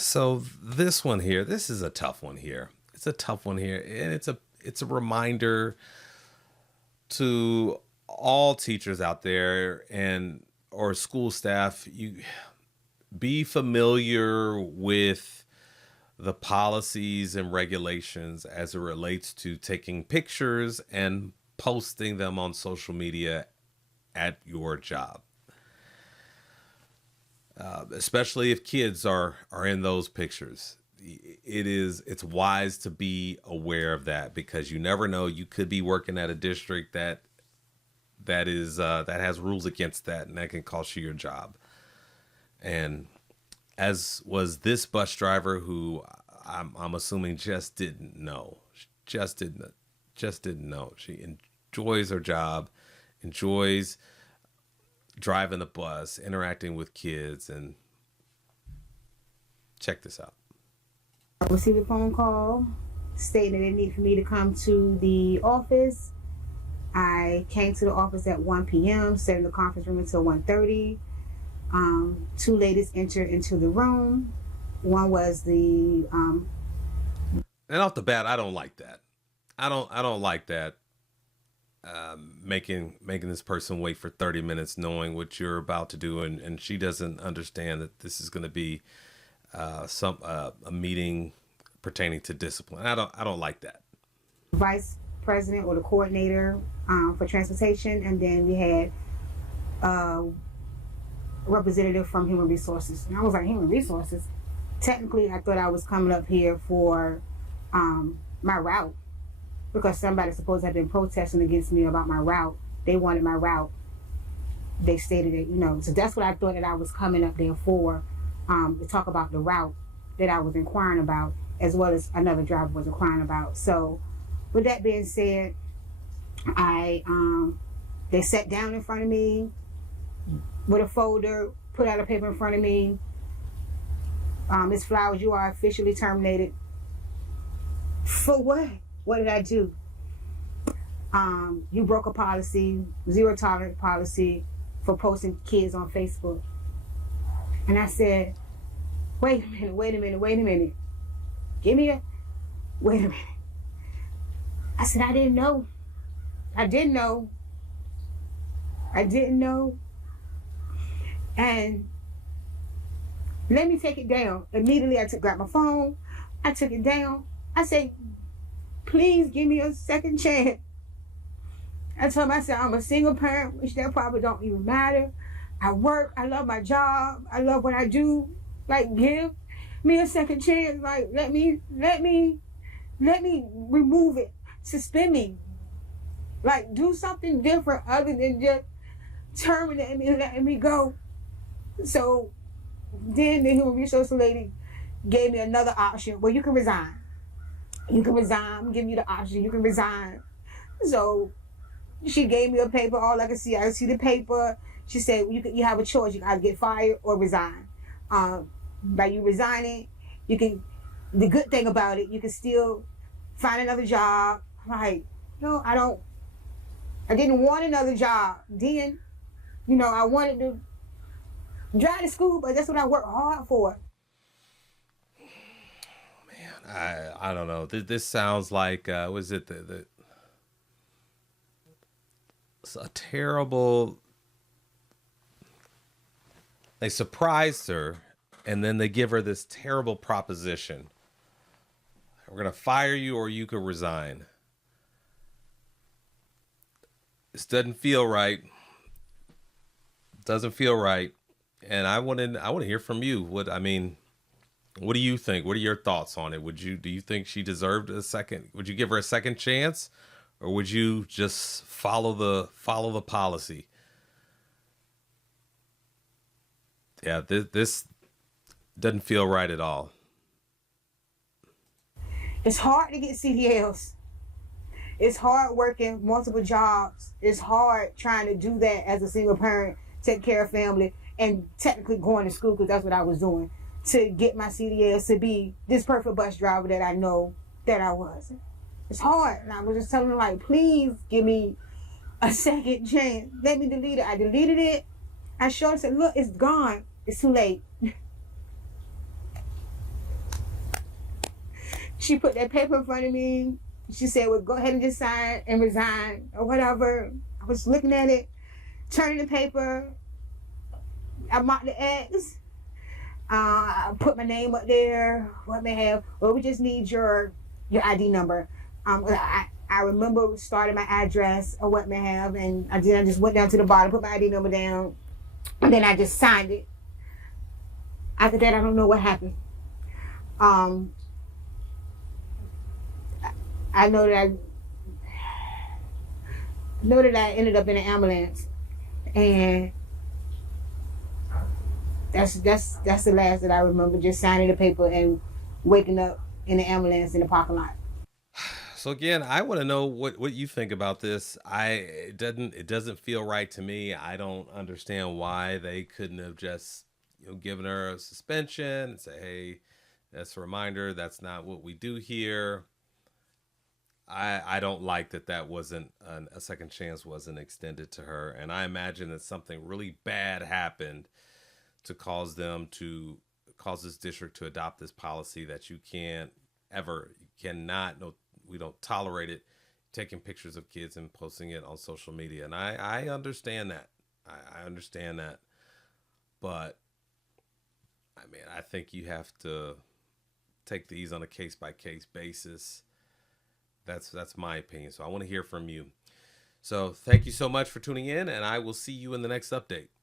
So this one here, this is a tough one here. It's a tough one here, and it's a reminder to all teachers out there and or school staff. You be familiar with the policies and regulations as it relates to taking pictures and posting them on social media at your job. Especially if kids are in those pictures. It's wise to be aware of that, because you never know, you could be working at a district that has rules against that, and that can cost you your job. And as was this bus driver, who I'm assuming just didn't know. She enjoys her job, enjoys driving the bus, interacting with kids. And check this out. I received a phone call stating that they need for me to come to the office. I came to the office at 1 p.m., sat in the conference room until 1:30. Two ladies entered into the room. One was the And off the bat, I don't like that. I don't like that. Making this person wait for 30 minutes knowing what you're about to do, and she doesn't understand that this is going to be a meeting pertaining to discipline. I don't like that. vice president or the coordinator for transportation, and then we had a representative from human resources. And I was like, human resources? Technically, I thought I was coming up here for my route, because somebody supposed to have been protesting against me about my route. They wanted my route. They stated it, so that's what I thought that I was coming up there for, to talk about the route that I was inquiring about, as well as another driver was inquiring about. So with that being said, they sat down in front of me with a folder, put out a paper in front of me. Ms. Flowers, you are officially terminated. For what? What did I do? You broke a policy, zero tolerance policy for posting kids on Facebook. And I said, wait a minute. Wait a minute. I said, I didn't know. And let me take it down. Immediately I got my phone, I took it down. I said, please give me a second chance. I told myself I'm a single parent, which that probably don't even matter. I work, I love my job, I love what I do. Like, give me a second chance. Like, let me remove it. Suspend me. Like, do something different other than just terminating me and letting me go. So then the human resource lady gave me another option. Well, you can resign. I'm giving you the option. You can resign. So she gave me a paper. All I see the paper. She said, you have a choice. You either get fired or resign. By you resigning, the good thing about it, you can still find another job. Like, no, I didn't want another job. Then, I wanted to drive to school, but that's what I worked hard for. I don't know. This sounds like was it it's a terrible. They surprised her, and then they give her this terrible proposition. We're gonna fire you, or you could resign. This doesn't feel right. Doesn't feel right, and I want to hear from you. What do you think? What are your thoughts on it? Do you think she deserved a second? Would you give her a second chance, or would you just follow the policy? Yeah, this doesn't feel right at all. It's hard to get CDLs. It's hard working multiple jobs. It's hard trying to do that as a single parent, take care of family, and technically going to school, because that's what I was doing, to get my CDLs to be this perfect bus driver that I know that I was. It's hard. And I was just telling her, like, please give me a second chance. Let me delete it. I deleted it. I showed her, said, look, it's gone. It's too late. she put that paper in front of me. She said, well, go ahead and just sign and resign or whatever. I was looking at it, turning the paper. I marked the X. I put my name up there. What may have? Well, we just need your ID number. I remember starting my address or what may have, and I just went down to the bottom, put my ID number down, and then I just signed it. After that, I don't know what happened. I know that I ended up in an ambulance, and that's the last that I remember. Just signing the paper and waking up in the ambulance in the parking lot. So again, I want to know what you think about this. It doesn't feel right to me. I don't understand why they couldn't have just given her a suspension and say, hey, that's a reminder. That's not what we do here. I don't like that wasn't a second chance wasn't extended to her, and I imagine that something really bad happened to cause this district to adopt this policy that you cannot, no, we don't tolerate it, taking pictures of kids and posting it on social media. And I understand that. I understand that. But I mean, I think you have to take these on a case by case basis. That's my opinion. So I want to hear from you. So thank you so much for tuning in, and I will see you in the next update.